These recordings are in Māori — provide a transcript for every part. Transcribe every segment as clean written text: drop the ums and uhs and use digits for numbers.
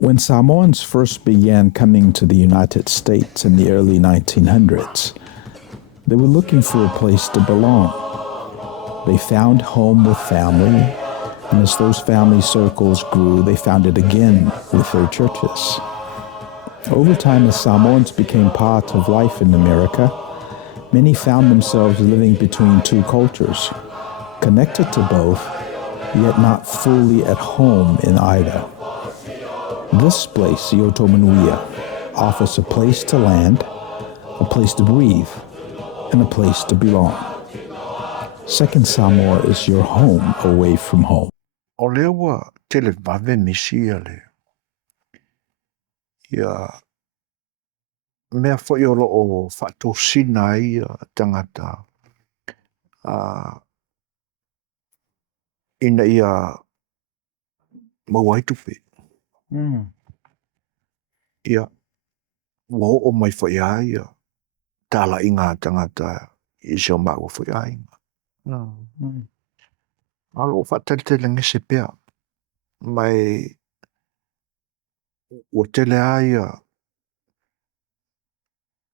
When Samoans first began coming to the United States in the early 1900s, they were looking for a place to belong. They found home with family, and as those family circles grew, they found it again with their churches. Over time, as Samoans became part of life in America, many found themselves living between two cultures, connected to both, yet not fully at home in either. This place, Iotomanuia, offers a place to land, a place to breathe, and a place to belong. Second Samoa is your home away from home. O lea ua tele vave misia le. Ia mea foi o loo whaatosina ai tangata. Ina ia mauaitupe. Ia wo o mai foi ai tala inga tangata I se o mau foi ai. Alo whaatele ngese pea. Mai o tele ai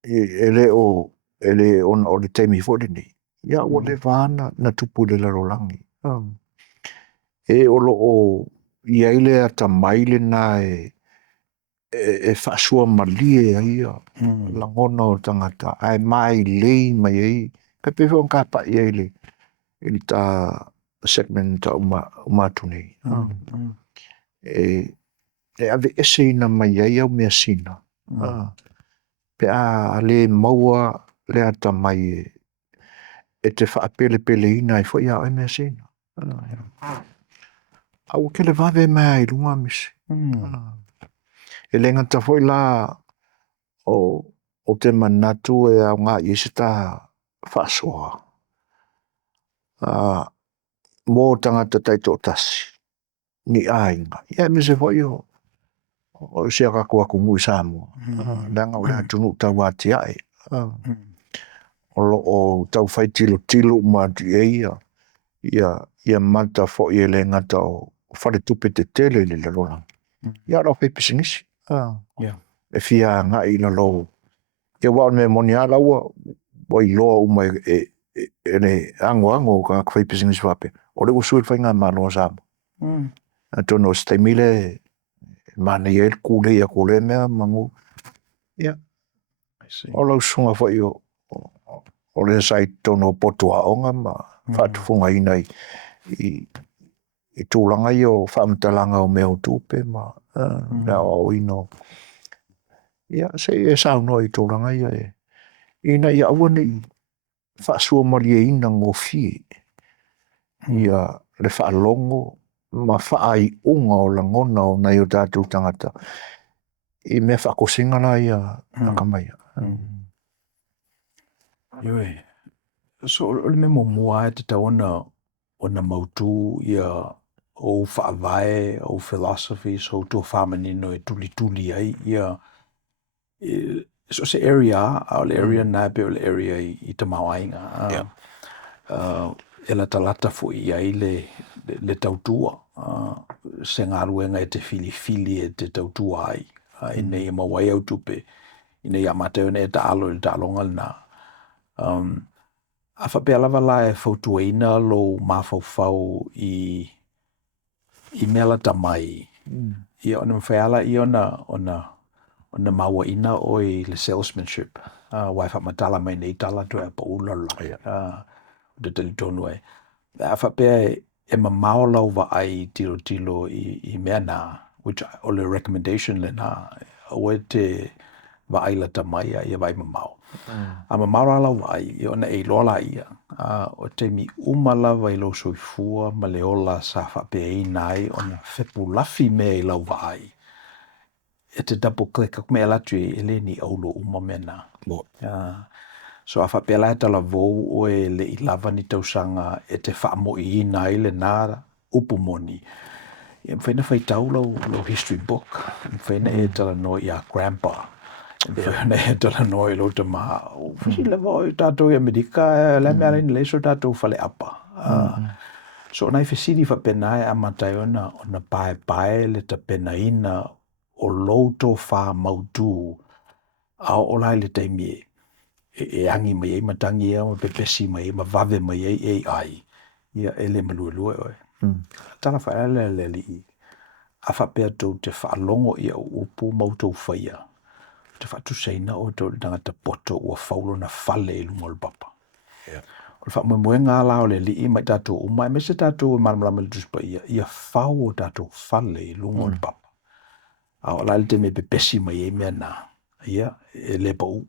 ele o le teimi fōre ni. Ia o le vāna na tupu le larolangi. E o loo ia ile ata maile na e whaasua malie ia. Langona o tangata. Ai mai lei mai ei. Kai pewhi on kapa ia ile. Ili ta segment ta umatu nei. E ave ese ina mai ei au mea sina. Pe a le maua le ata mai e te whaapele pele ina I fo ia ai mea sina. Au ke le vave mai I runga misi. E le ngata foi la o te manatu e au ngā isi ta whaasoa. Mō tangata taito tasi. Ni ainga. Ia me se foi o se akaku aku ngui Samoa. Langa o lea tunu tau ati ai. O tau whai tilo ma di eia. Ia mata fo I le ngata o whare tupe te tele le lalorang. Ia rau pepe singisi. E fia ngā I la lo. Ia wao me moni ala ua. Wai loa umai e ne ango ka whai singisi wape. O le usui whai ngā manoa Samoa. Tono stemile mana ia kule ia kule mea mangu. Ia. O lau sunga whai o le sai tono potua onga ma whaatufunga ina I tūlanga I o whaamtalanga o meo tūpe ma na o ino. Ia, se e sauno I tūlanga ia e. Ina ia aua nei whaasua maria ina ngō fie. Ia le whaalongo ma whaai unga o langona o nei o tātou tangata. I mea whaakosinga na ia nakamaia. Iwe. So, ole me mua e te tawana o na mautu ia o whaavae, o philosophy, so tō whamanino e tuli ai ia so se area, o le area nā pe o le area I te mauainga. E la talata fo I ai le tautua. Se ngā ruenga e te fili e te tautua ai. E nei e mawai au tupe. I nei amateo ne e taalo le talonga na. A whapea lava la e whautuaina lo mawhauwhau I mela tamai. Ia ona mwhaiala I ona maua ina o le salesmanship. Wai whamatala mai nei tala tu e paulala. De te tonu e. A whapea e mamao lau wa ai tilo I mea nā, which o le recommendation le nā, o e te wa ai la tamai a ia vai mamao. A mamao lau wa ai, I ona e lola ia. O te mi umala vai lo soifua ma le ola sa whapea I nai ona whepu lafi me lau wa ai. E te double click ak mea latu e le ni aulo uma mea nā. So a whapea lai tala vou o e le I lava ni tausanga e te whaamo I nai le nā upumoni. E mwhaina whai tau lo history book. Mwhaina e tala no I a grandpa. Mwhaina e tala no I lo te maha. Whisi lewa o tātou I Amerika, le mea reini leiso tātou whale apa. So nai whesiri whapena e amatai ona pae le ta pena ina o louto wha mautu a o lai le taimi e angi mai ei matangi e ma pepesi mai ma vave mai ei AI ia ele malua oe. Tala wha le li a whapea tau te whaalongo ia o upu mautou whaia. Te whatu seina o tau le tangata poto ua whaulo na whale i lungo le papa. O le whamue ngā la o le li mai tātou o mai mese tātou e maramala le tuspa ia whau o tātou whale i lungo le papa. A o lai te me pepesi mai e mea nā. Ia e le pau.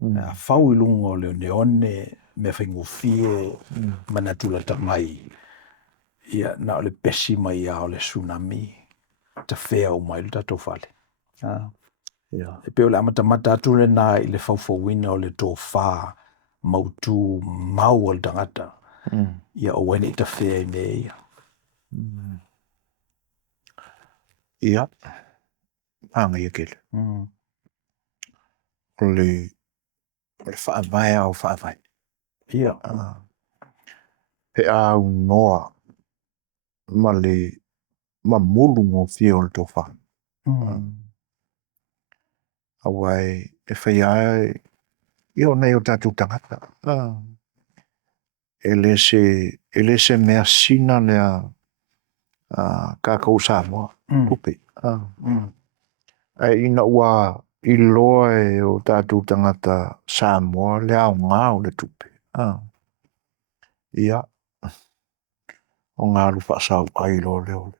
Whau i lungo le neone me whaingo fie manatula tamai. Ia na o le pesi mai a o le tsunami. Ta whea o mai le tātou whale. E peo le amata atu le nā i le whauwhauina o le tō whā mautu mau o le tangata. Ia o wene i ta whea i mea ia. Ia. Anga ia kele. O le whaavai au whaavai. Ia. Pe au noa ma mulu ngō fie o le tō whā. Awai e whai ai i o nei o tātou tangata. E le se mea sina lea kākou Samoa. Upe. Ai ina ua i loa e o tātou tangata Samoa lea o ngā o le tupe. Ia. O ngā lu whaasau ai lo leo.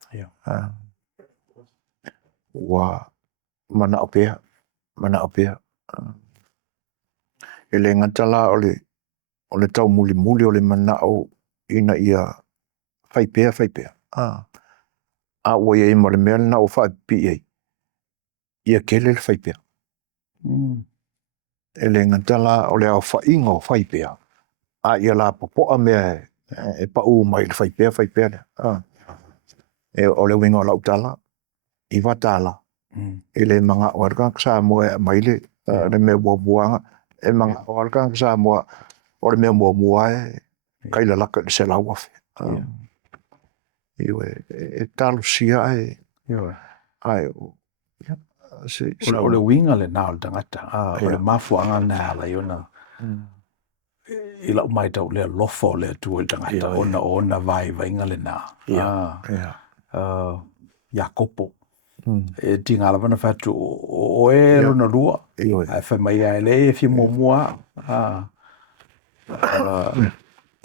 Ua mana o pēha. E le ngatala o le tau muli o le mana o ina ia whaipea. A ua ia ima le mea na o whaipi ei. Ia kele le whaipea. E le ngatala o le au whainga o whaipea. A ia la popoa mea e pau mai le whaipea lea. E o le winga o lautala. I watala. E le mga o arkanka Samoa mai le mea buabuanga. E mga o arkanka Samoa o le mea mua e kaila laka le se lauafe. Iwe e talo sia e ai o le winga le nā o le tangata. O le mafuanga nā la iona. I lau mai tau lea lofo lea tu o le tangata. Ona vai inga le nā. Iakopo. E ti ngā lawana whatu o e rona rua. E whai mai ai le e fi mua.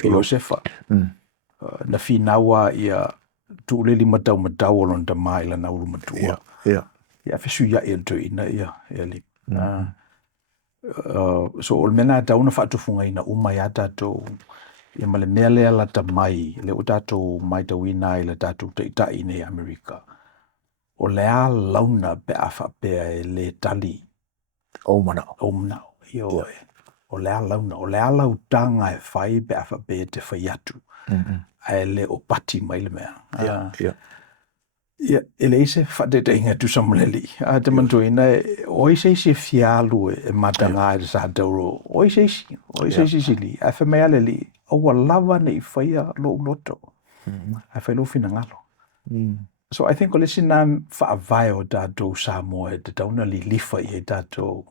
Iosefa. Na whinaua ia tu le lima tau matau o lona tamai la nauru matua. Ia fesu ia e tu ina ia li. So o le mena tau na whatufunga ina umai a tātou. Ia ma le mea lea la tamai. Le o tātou mai tau ina i la tātou te itai nei Amerika. O lea launa pe a whapea e le tali. O manao. O lea launa. O lea lautanga e whai pe a whapea te whai atu. Ai le o pati mai le mea. Ia, ele ise whatete inga tu samuleli. Te mantuina, o ise fialu e matanga e sa tauro. O ise sili. Ai whamea le li. O lava nei whaia lo loto. Ai whai lo fina ngalo. So I think o le sina whaavai o tātou Samoa e te tauna li lifa i e tātou.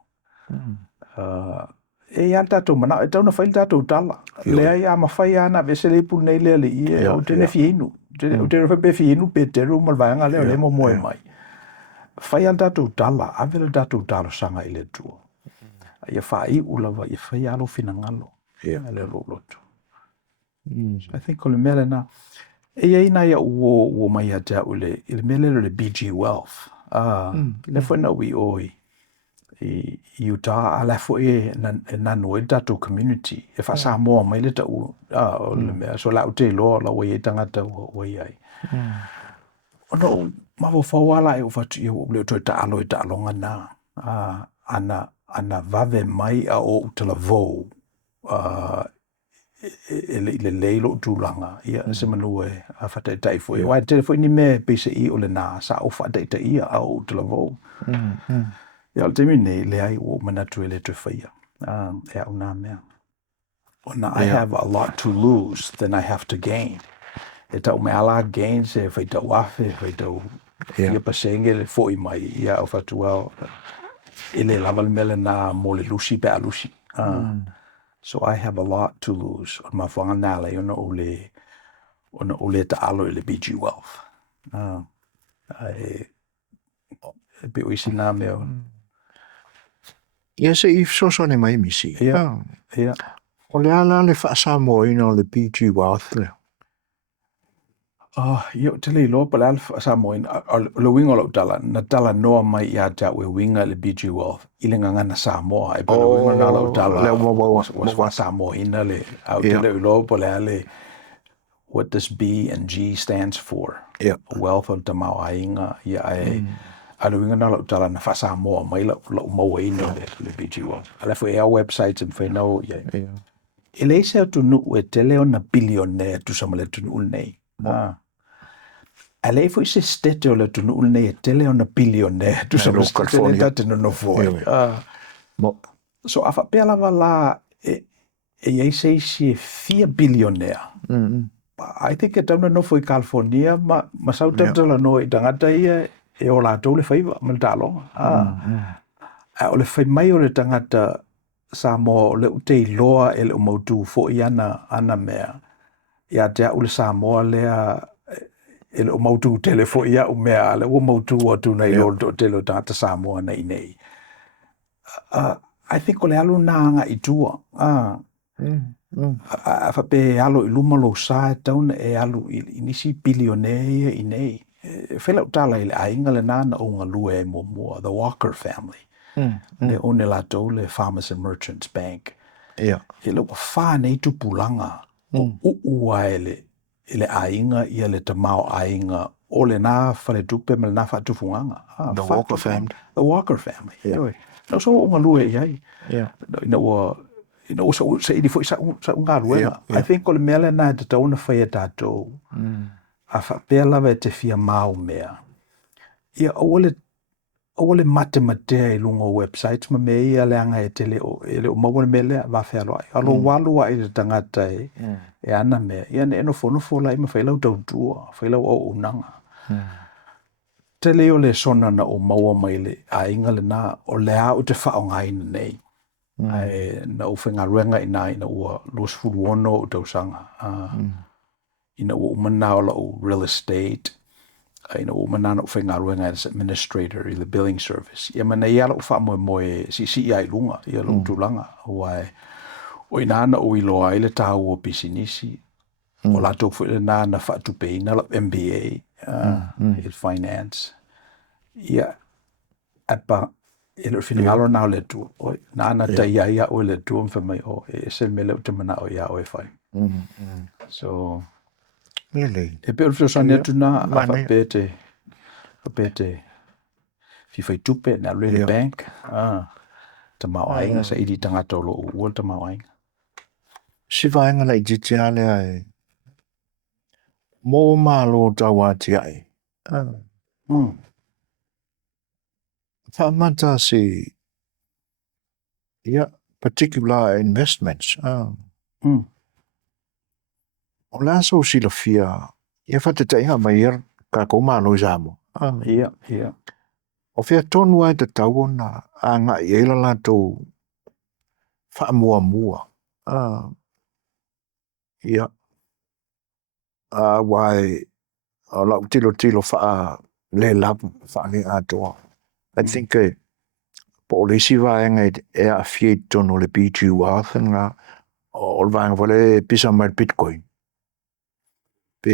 E ia tātou mana, e tauna whai tātou tala. Lea ia ma whai ana, vese le pu nei lea li i e o tene fienu. O tene whape fienu pe te ru malvanga leo le mo moe mai. Whai an tātou tala, avele tātou talo sanga i le tua. Ia whai ulawa, ia whai alo fina ngalo. Le lo loto. So I think o le mele na, e ina ia uo mai a te au le mele le BG Wealth. Le whena ui oi. I Utah a lafo e nano e tātou community. E wha Samoa mai le tau. So lau te loa la wai e tangata wai ai. Ono, mawo whawala e o whatu i o leo toi ta alo e ta alonga nā. Ana vave mai a o utala vau. Le leilo tūlanga. Ia, se manu e a whata e taifo e. Wai te fo ni me pese i o le nā. Sa o whata e ta ia a o utala vau. Ia o te mine le ai o manatu e le tui whaia. E au nā mea. Ona, I have a lot to lose than I have to gain. E tau me ala gain se whai tau afe, whai tau Ia pasenge le foi mai ia o fatua ele lava le mele na mo le lusi pe alusi. So I have a lot to lose on my whanga le ona o le ta alo le BG Wealth. E pe o isi nā meo. Ia se I sosone mai misi. Ia. O le ala le whaasamoina o le BG Wealth le. Ia te le lo pala sa moin le winga lo tala na tala noa mai ia ta we winga le BG Wealth ile nganga na Samoa e pala winga na lo tala was Samoa ina le au te le lo pala le what does B and G stands for. Wealth of Tamau Ainga ia e ale winga na lo tala na fa Samoa mai lo mo ina le BG Wealth. Ale foi our websites and no ia. Ele se tu nu e tele ona billionaire tu samale tu nei. Ale foi se stete o le tunu ulne e tele ona billionaire tu sa stete date no foi. So afa pela la e ai sei si 4 billionaire. I think it down no foi California ma sau tala no I tangata ia e o la tole faiva mal talo. O le fai mai o le tangata sa mo le utei loa e le umautu fo iana ana mea. Ia te ule sa mo lea ele o mautu telefo ia o mea ale o mautu o tu nei o telo tata Samoa nei nei. I think o le alu nanga I tua. Fa pe alu I luma lo sa tauna e alu I nisi billionaire I nei. Fela utala ile ainga le nana o ngā lua e mua, the Walker family. Le o ne lato le Farmers and Merchants Bank. Ele o wha nei tu pulanga. Ua ele ainga ia le tamao ainga o le nā whale tupe me le nā whatufunganga. The Walker family. The Walker family. No so o ngā lue iai. Ina o sa ili fo sa ngā luenga. I think o le mea le nā te tauna whaia tātou. A whapea lawa e te fia māu mea. Ia o le matematea I lunga o websites ma me ia le anga e tele o maua le mele wa whea alo walua I le tangata e ana mea. Ia ne eno whonofo la ima whailau tautua, whailau o unanga. Tele o le sona na o maua mai le a inga le nā o le a o te whao ngaina nei. Na o whenga ruenga ina ua luas furuono o tausanga. Ina ua umana o la o real estate. Ina ua umana o whenga ruenga as administrator I the billing service. Ia mana ia la o wha moe si ia I lunga, ia la o tūlanga. O ina ana o iloa I le tāu o pisinisi. O la tō fwile nā na whaatupe ina la MBA, finance. Ia, apa, ele o finangalo nā o le tu. O nā na ta ia o le tu mwha mai o e se mele o te mana o ia o e whai. So, e pe o fio sani atu nā a whapete fifai tupe na Real Bank. Ta mau ainga sa iri tangata o lo ua ta mau ainga. Si vaenga la I jitia lea e mō mālo tawa ti ai. Whamata si particular investments. O la so si la fia ia whatata inga mai ka kou mālo zamo. O fia tonu ai te tau na a ngā I eila la tō whaamua. Ia. Wai o la tilo wha le lap wha le atoa. I think po le si vaenga e a fie tono le BG Wealth nga o le vaenga vole pisa mai Bitcoin. I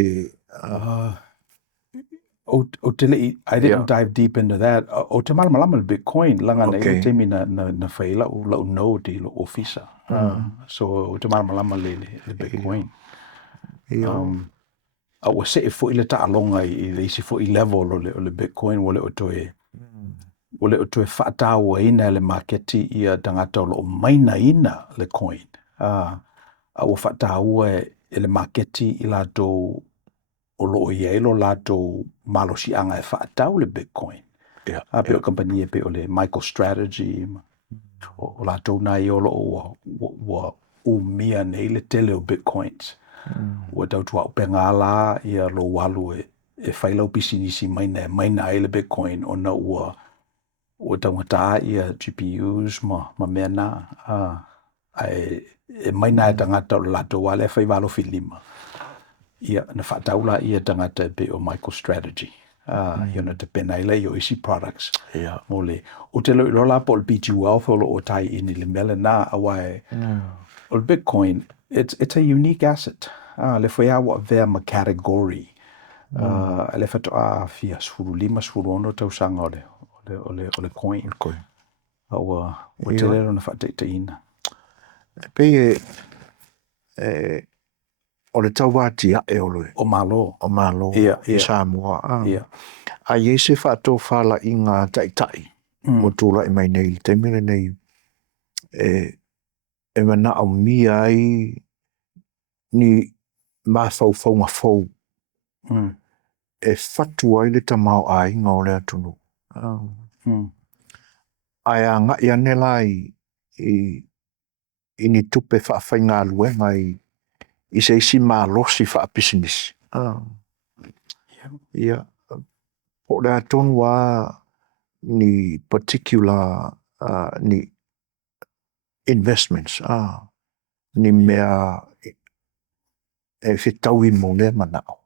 didn't dive deep into that. O te malama le Bitcoin, langa nei te mi na whaila o lau no di lo ofisa. So o te malama le Bitcoin. A o se e fo ile ta alonga I le isi fo I level o le Bitcoin wole o toe whaatau ina le marketi ia tangata o lo maina ina le coin. A o whaatau e le marketi I lato o lo ia ilo lato malosi anga e whaatau le Bitcoin. A pe o company e pe o le MicroStrategy. O lato na I o lo o mia nei le tele o Bitcoins. Ua tau tua upenga ala ia lo walu whailau pisinisi maina ai le Bitcoin o na ua tangata ia GPUs ma mea nā. E maina e tangata o lato wale whai walo filima. Ia na whataula ia tangata e pe o MicroStrategy. Ia na te pena ile i o isi products. Mole. O te lo la po le BG Wealth o tai ini le mele nā awai. O le Bitcoin, it's a unique asset. Le whai awa vea ma category. Le whatoa fia sfuru lima sfuru ono tau sanga o le coin. O te lero na whateita ina. Pe o le tau wāti ae o loe. O malo. O malo. I Samoa. A ye se whato whala i ngā tai. Mo tūla i mai nei. Te mire nei. E mana au mia ai ni māwhau whaunga whau. E whatu ai le tamau ai ngā o le atunu. Ai a ngā i ane lai i ni tupe whaafai ngā luenga i se isi mālosi wha business. Ia. Po le atunu wā ni particular ni investments. Ni mea e whitaui mo le manao.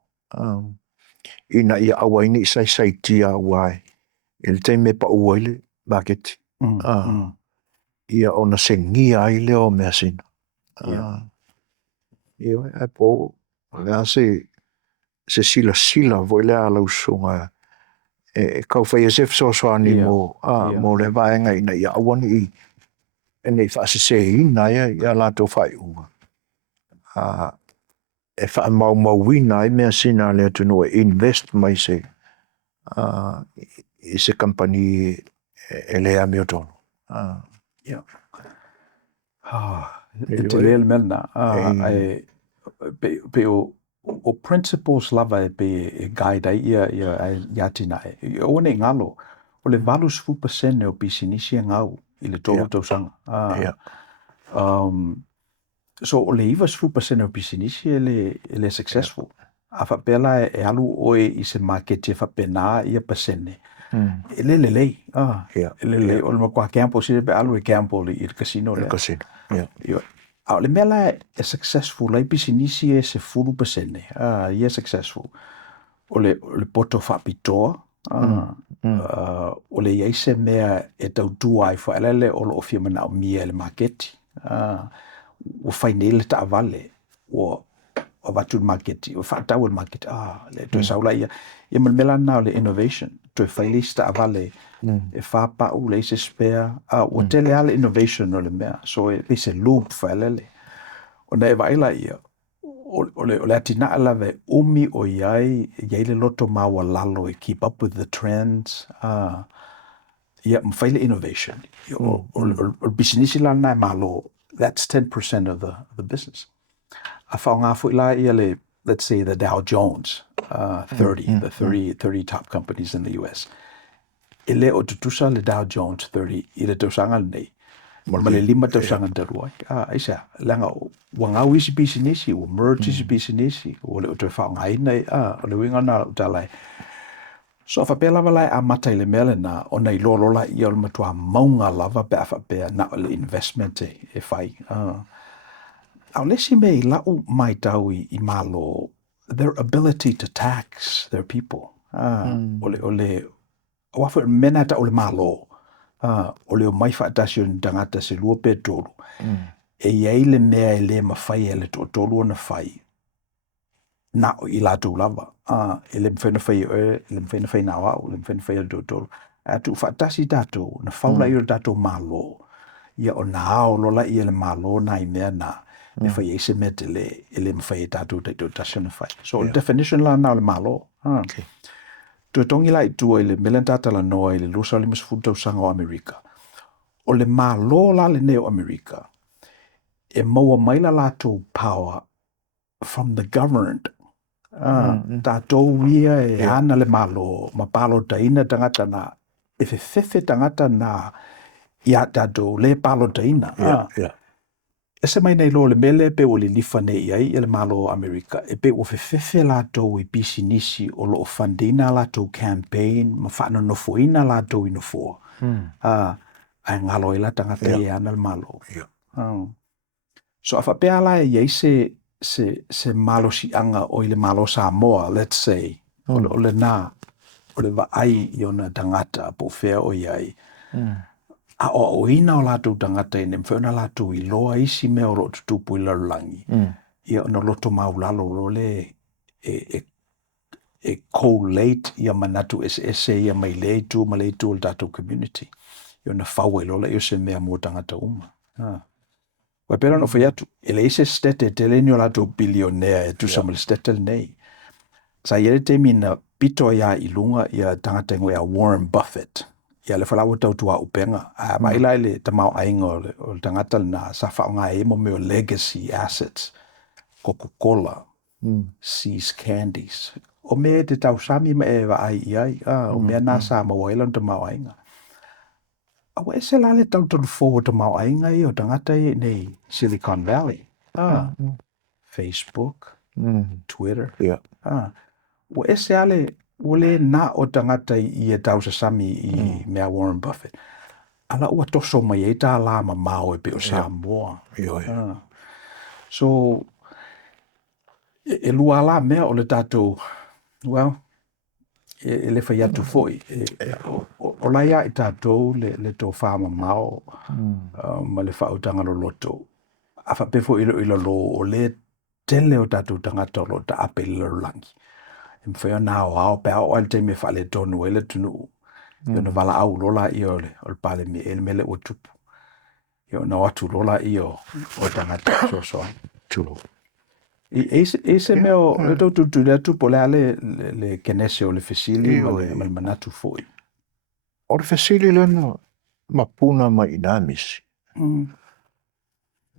Ina ia awa ini sai tia wai. Ele te me pa uaile baketi. Ia ona se ngia ai leo mea sina. Ia e po lea se sila voi lea lau sunga e kau whai e sef soani mo le vaenga ina ia awani i nei whaase se ina ia lato whai unga. E wha mau wina i mea sina lea tunu e invest mai se i se company e lea mea tono. E te lea mena. Pe o principles lava e pe e guide ai ia tina e. O ne ngalo. O le valus 2% o pisinisi e ngau i le tolu tausanga. So o le ivas 2% o pisinisi e le successful. A whapela e alu oe i se market e whapena i a pasene. E le lei. E le lei. O le makua Campbell si pe alu e Campbell i le casino. Le casino. A le mela e successful lai pisinisi e se 4%. Ia successful. O le poto whapitoa. O le iaise mea e tau tua ai whaelele o lo ofia mana o mia le marketi. O whainele ta avale o watu le marketi. O whaatau le marketi. Le toi saula ia. Ia malmela na o le innovation. Toi whailis ta avale e whapau le ise spare. O tele ale innovation o le mea. So e se loop whaelele. O na e waila ia. O le atina alave umi o iai le loto maua lalo e keep up with the trends. Ia mwhaile innovation. O business la na malo. That's 10% of the business. A whaonga fu ila ia le, let's say the Dow Jones 30, the 30 top companies in the US. Ele o tutusa le Dow Jones 30 i le tausanga nei. Ma le 5 tausanga darua. Aisa, langa wangau isi pisinisi, o merge isi pisinisi, o le o te whaonga inai, o le winga na utalai. So whapea lava lai a matai le mele na o nei lolola i o le matua maunga lava pe a whapea na o le investment e whai. Au lesi mei lau mai tau i malo, their ability to tax their people. O le wafu mena ta o le malo. O le o mai whaatasi o tangata se lua pe tolu. E iei le mea e le mawhai e le tolu o na whai. Na o i lātou lava. E le mwhena whai le mwhena whai na wau, le mwhena whai o tolu. A tu whaatasi tātou, na whaula i o tātou malo. Ia o na ao lola i le malo na i mea na. Me whai e se mea te le, e le mwhai e tātou tātou tasi o na whai. So the definition la na o le malo. Tu tongi la i tua i le melentata la noa i le lusa o le masfutau sanga o Amerika. O le malo la le neo Amerika. E maua maila lātou power from the government. Tātou ia e ana le malo, ma palo taina tangata na, e fefe tangata na ia tātou le palo taina. se mai nei lo le mele pe o le lifa nei ai le malo Amerika e pe o fefefe lātou i bisinisi o lo fundina lātou campaign ma whana no foina lātou ino fo ai ngalo ila tangata e ana le malo so afa pe ala e iei se malo si anga o le malo Samoa let's say o le na o le vaai i ona tangata po fea o iai a o ina o lātou tangata e nem whiona lātou i loa isi mea o roto tupu i larulangi. Ia ona loto maulalo role e collate ia manatu ese ia mai leitu ma leitu o tātou community. Ia ona whau e lola i o se mea mō tangata uma. Wa pera no whaiatu, e le ise stete te leni o lātou bilionea e tu sama le stete nei. Sa iere te mina pito ia i lunga ia tangata ngoi a Warren Buffett. Ia le whalawa tau tua upenga. Maila le tamau ainga o le tangata na sa whaonga e mo meo legacy assets. Coca-Cola, Seas Candies. O mea te tau sami ma e wa ai iai. O mea nā sa mawaila o tamau ainga. Awa e se la le tau tonu fōwa tamau ainga i o tangata i nei Silicon Valley. Facebook, Twitter. O e se ale ole na o tangata i e tau sa sami i mea Warren Buffett. Ala ua toso mai e tā lama mao e pe o Samoa. So, e lua la mea o le tātou, well, e le whai atu foi. O laia i tātou le tō whāma mao ma le whautanga lo loto. A whapefo ilo lo o le tele o tātou tangata o lo ta ape langi. Em whai ana o ao pe ao al te me whale tonu ele tunu. Io wala au lola i o le pale me ele mele o tupu. Io na watu lola i o tangata so. Tulo. E se meo le tau tutu le tupu le ale le kenese o le fesili ma le manatu foi. O le fesili le no mapuna ma inamisi.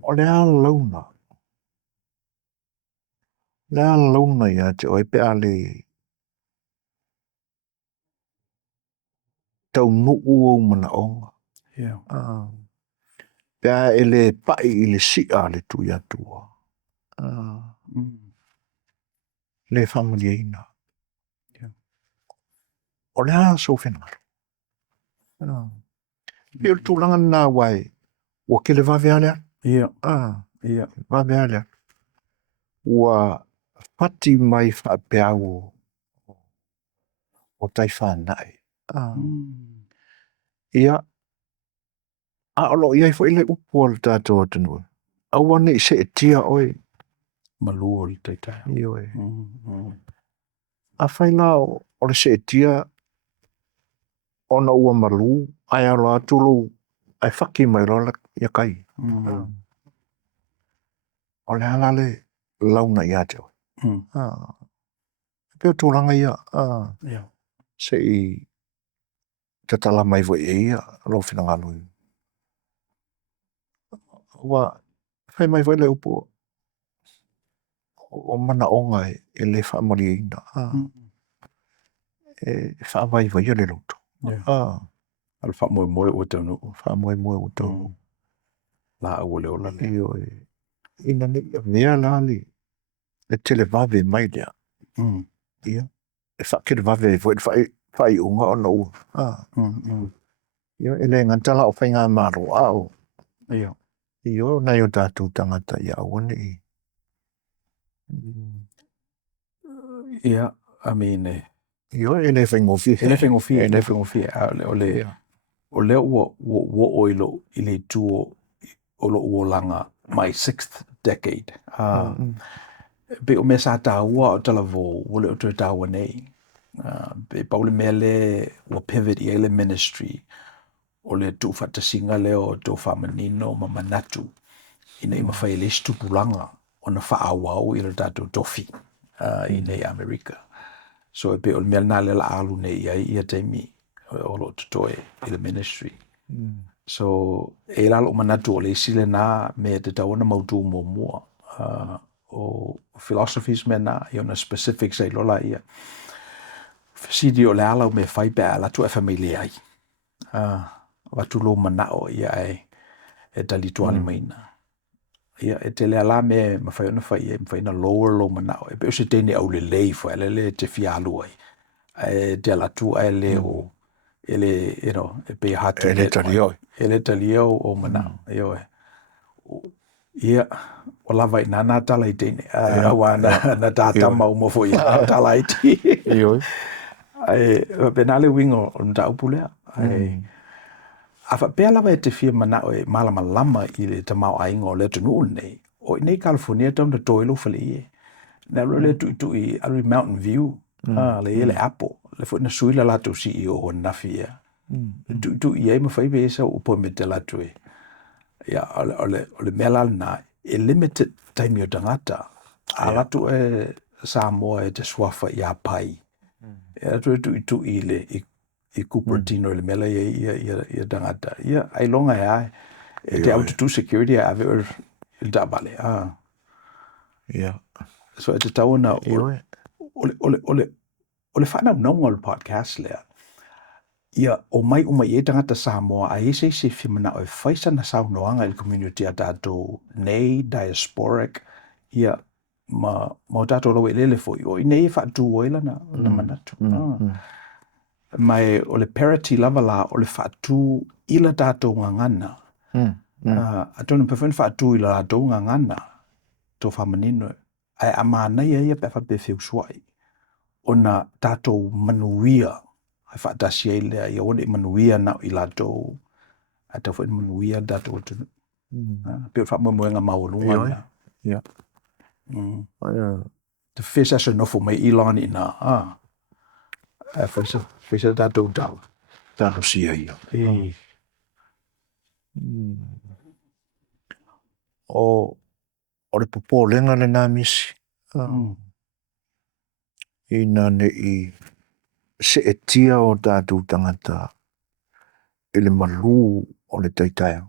O le ala launa. Le ala launa ia te o e pe ale tau nuu o mana onga. Pea ele pai i le sia le tui atua. Le whamariaina. O le ala so whenaro. Pea tūlanga nā wai. Ua ke le vave alea? Vave alea. Ua whati mai whapea o tai whanai. Ia, a olo iai fo ile upo al tātou atanua. Awane i se e tia oi. Malua le teitai. Ioi. A whaina o le se e tia ona ua malu, ai alo atulu, ai whaki mai rola ia kai. O le halale launa ia te oi. Peo tūranga ia. Se i te tala mai voi e ia, lo whinangalo i. Wa, whai mai voi le upo o mana onga e le whaamari e ina. E whaamai voi le loto. Al whaamoe o tanu. Whaamoe o tanu. La au leo la le. Ioi. Ina ne mea lali. Le tele vave mai lea. Ia. E whakere vave voi whai unga o na ua. Ia, ele ngantala o whainga maro au. Ia. Ia, nai o tātou tangata ia awane i. Ia, I mean, Ia, ele whaingofi. Ele whaingofi. O leo ua oilo i le tuo o lo uolanga my 6th decade. Pe o me sa tā ua o talavo wole o tui tāua nei. Pe paule mea le ua pivot i ele ministry o le tu whatasinga leo o tō whamanino ma manatu i nei mawhai le stupulanga o na whaawau i le tātou tofi i nei Amerika. So e pe o le mea nā le la alu nei ia teimi o lo tutoe i le ministry. So e lalo manatu o le sile nā me te tauna mautu mua. O philosophies me na i ona specifics ai lola ia. Sidi o le ala o me whaipe ala tu e familia ai. Watu lo manao ia e tali tuani maina. ia e te lea la me mawhai ona mawhai na lower lo manao e pe o se tene au le lei fo le te fialu ai e te alatu ai le o ele e pe hard to get ele talio o manao io ia o lava i nana tala i tene awa na tata mau mo fo ia tala i ti io ai penale wingo o nda upulea ai afa pe lava e te fia manao e malama lama i le tamau aingo le tunu nei o nei California tam na toilo fale ie na le tu i Ari Mountain View le Apple le fo na suila la tu CEO o na fia tu i ai ma fai besa o po mete la tu ya ole melal na e limited time yo tangata ala tu e Samoa e te swafa ia pai e tu i le i Cupertino le mela ia tangata ia ai longa ia e te auto tu security ave il dabale yeah so te tauna ole whana nonga o podcast lea ia o mai e tangata Samoa a ese se whimana o whaisa na saunoanga il community a tātou nei diasporic ia ma tātou lau e lele fo i o i nei whaatu o ila na manatu mai ole parity lava la ole whaatu ila tātou ngangana a tonu pewhen whaatu ila tātou ngangana tō whamanino ai a mānei ia pe whape whiuswai ona tātou manuia ai whaatasi ai lea ia one manuia na i lātou a tau whain manuia tātou tunu peo whamuenga maurunga na ia te whesa se nofo mai ilani na whesa tātou tau tātou sia ia o le popo lenga le nā misi ina ne i se e tia o tātou tangata i le malu o le taitaya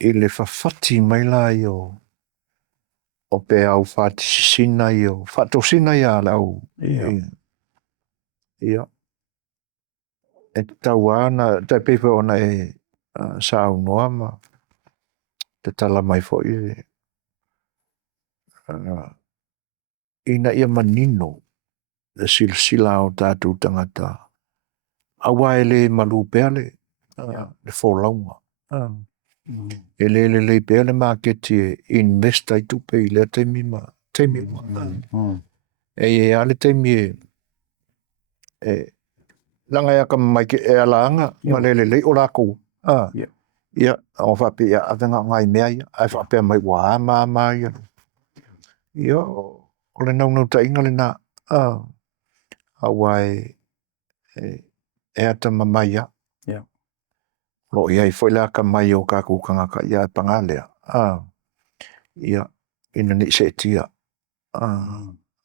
i le whawhati mai la i o pe au whati sisina i o whatosina i a lau ia e tau ana tai pepe ona e sao noa ma te tala mai fo i ina ia manino le silsila o tātou tangata awa e le malu peale le fōlaunga e le peale marketi e investa i tupe i le teimi ma e ale teimi e langa ia kam mai ke e alaanga ma le o lako ia o whape ia avenga ngai mea ia ai whape mai wa ma ia o le nau ta inga le na awai e ata mamai ia lo ia i foi la ka mai o ka kukanga ka ia pangalea ia ina ni se tia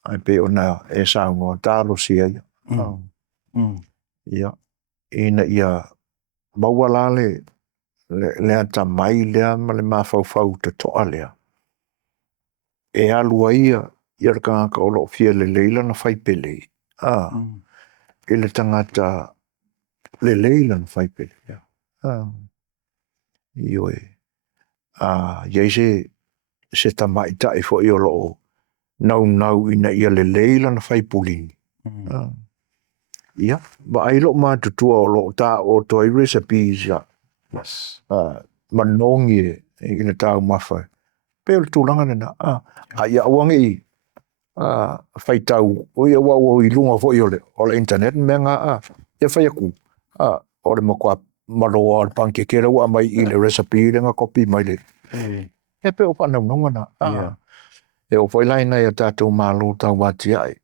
ai pe ona e sa no talo sia ia ia ina ia mawala le ata mai lea ma le mafau te toa lea e alua ia ka o lo fia le leila na fai pele ele tangata le leila na fai pele ioe iai se tamai tai fo i o lo nau ina ia le leila na fai pulini ia ba ai lo ma tutua o lo ta o toi recipes ya manongi ina tau mawhai pe o tūlanga nena ia wangi fai tau o ia wau i lunga fo i o le internet menga ia fai aku o le makua maloa al panke kera wa mai i le recipe renga kopi mai le e pe o pa nau nonga na e o fai laina ia tātou malo tau wati ai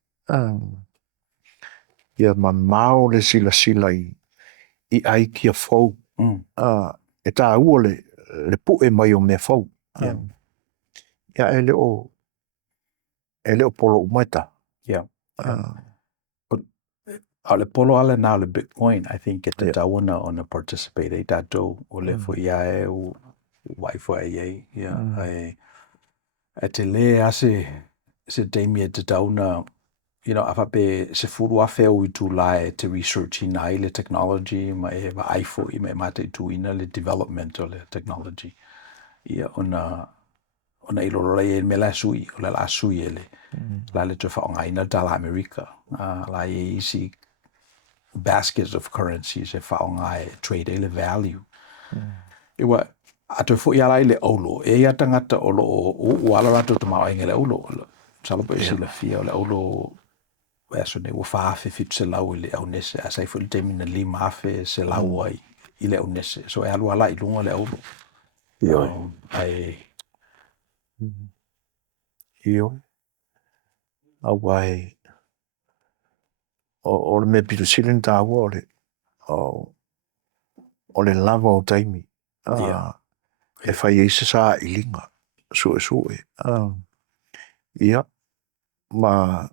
ia mamao le sila i ai kia fau e tā ua le pu e mai o mea fau ia e le o polo umaita a le polo ale na le Bitcoin I think it tauna on a participate ai tātou o le fo ia e o wifi ai ia e te le se teimi e te tauna afa pe se furu afe o i tu lai te research ina i le technology ma e wa aifo i me mate tu ina le development o le technology ia ona ilolo lai me la sui o la sui ele la le te whaonga ina tala Amerika la isi baskets of currencies e whaonga e trade ele value iwa ato fo ia lai le olo e ia tangata olo o wala rato te mao ingele olo salopo isi la fia o le olo aso ne ua whaafe fitu se lau ile au nese a sai fuli temi na lima afe se lau ai ile au nese so e alua la ilunga le olo ai Io. Awai. O le me pitu silin tāua o le lava o taimi. E whai eise sā ilinga. Sue. Ia. Ma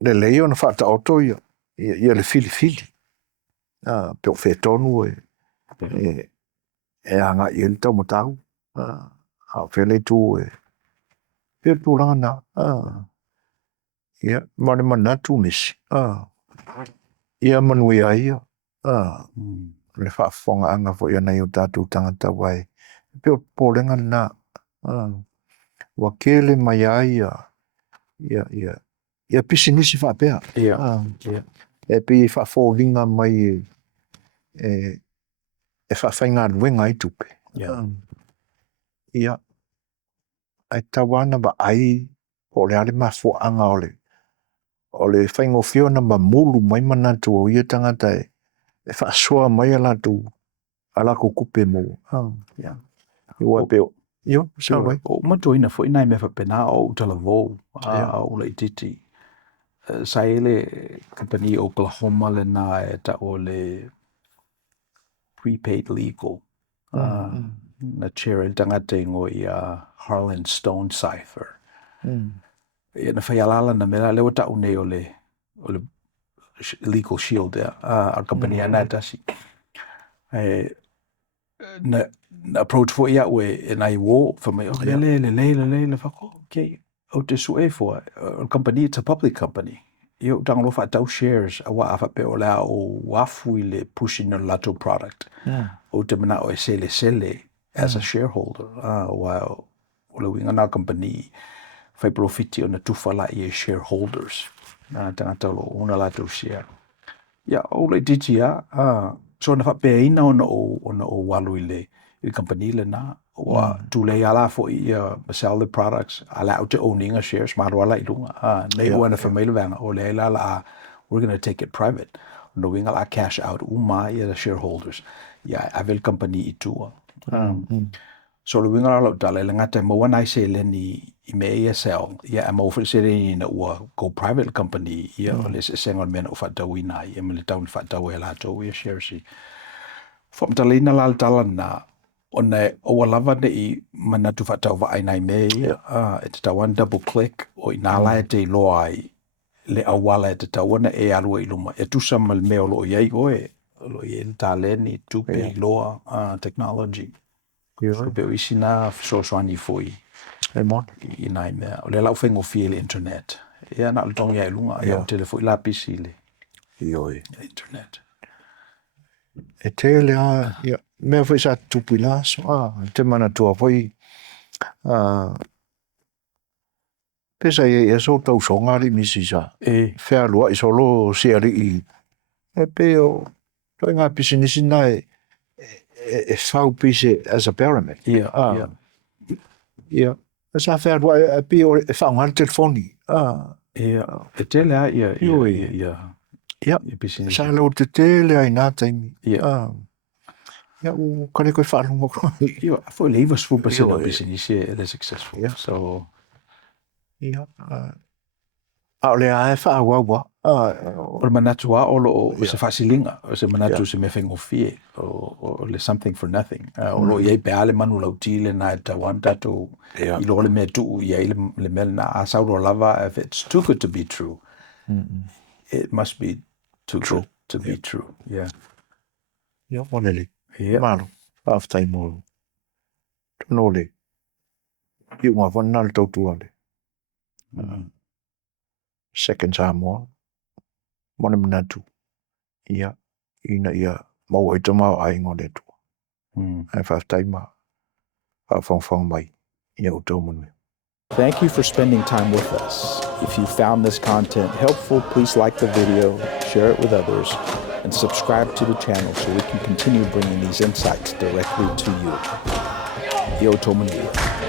le leo na whata oto ia. Ia le fili. Peo whetonu e anga i ele tau matau. A whele tu peo tūranga na. Ia. Mane manatu misi. Ia manui ia. Le whaafonga anga fo ia nei o tātou tangata wai. Peo pōrenga na. Wakele mai ia. Ia pisi nisi whaapea. E pi whaafōringa mai e whaafainga ruenga i tupe. Ia. Ai tawana ba ai po le ale mafo anga ole. Ole whaingo whiona ma mulu mai manatu o ia tangata e whaasoa mai ala tu ala ko kupe mo. Iwa peo. Io, sawai. O matoina fo ina me whapena o utala vō o le ititi. Sa ele company Oklahoma le na e ta o le prepaid legal. Na chair el tangata ingo i Harlan Stone Cipher. Ia na whaialala na mera lewa ta une o le legal shield a company ana tasi. Na approach fo ia ue e nai wō whamai o le whako. Okay. O te sue fo o company, it's a public company. Ia utanga lo whaatau shares a wa awha pe o lea o wafu i le pushing no lato product. O te mana o e sele as a shareholder. O le winga na company whai profiti o na tufala i e shareholders. Tangata lo una lato share. Ia o le ditia so na whape ina ona o walu i le company le na o tu le ala fo i sell the products ala o te owning shares maru ala i runga nei o na family vanga o le ala we're going to take it private no winga la cash out uma i the shareholders avel company i tua so le winga ala dale le ngata mo wana se le ni i me sell mo for se ni na go private company o le se sengo men o fa tawina i me le taun fa tawela to we shares Fom talina lal talana ona o lava nei manatu fatau va ai nai me e te tawan double click o inala e te loa ai le awala e te tawana e alua i luma e tusa mal me o lo iei oe lo iei le taleni tupe loa technology so pe isi na soani foi i nai mea o le lau whengo fie le internet e ana le tongi ai lunga e o telefo i la pisi le internet E te lea, mea whai sa tupu la, so te mana tua whai, pesa e so tau songa ri misi sa, whea lua i solo seari i, e pe o, toi ngā pisi nisi na e whau pisi as a pyramid. Ia, e sa whea lua e pe o e whau ngā telefoni. Ia, e te lea, ia. Ia, sa leo te tele ai nā taimi. Ia, o kare koe whaalunga kua. Ia, fo le iwa sfupa se no business e successful. So, ia, a le a e whaawawa. O le manatu a o se whasilinga, o se manatu se me whengo fie, o le something for nothing. O lo iei pe ale manu lau tile na e tawan tato, I lo le mea tuu iei le mea na a sauro lava, if it's too good to be true, it must be too good to be true. Yeah. Ia, moneli. Malo, aftai mo. Tono le. Iu ngā whanna le tautua le. Second Samoa. Mone manatu. Ia, ina ia mau ai tamau ai ngō le tua. Ai whaftai ma. a whangwhang mai i au tau manu. Thank you for spending time with us. If you found this content helpful, please like the video, share it with others, and subscribe to the channel so we can continue bringing these insights directly to you. I au tau manu.